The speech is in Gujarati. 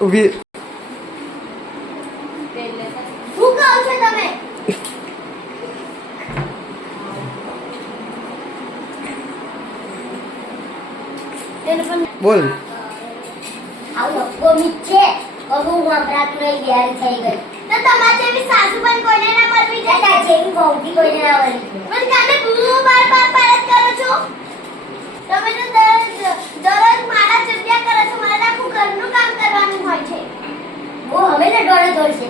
ઉભી શું કહો છો તમે? બોલ આવો કોમી છે અગો વાપરાતું રહી ગયા થઈ ગઈ તો તમારે જેવી સાસુ પણ કોઈને ના મળવી જાય જેવી બહુથી કોઈને ના મળવી પણ તમે પૂરું બાર પારત કરો છો તમે તો દરરોજ મારા ચડ્યા કરો છો મારે આખું ઘરનું કામ કરવાનું હોય છે ઓ હવે ને ડોળે દોડશે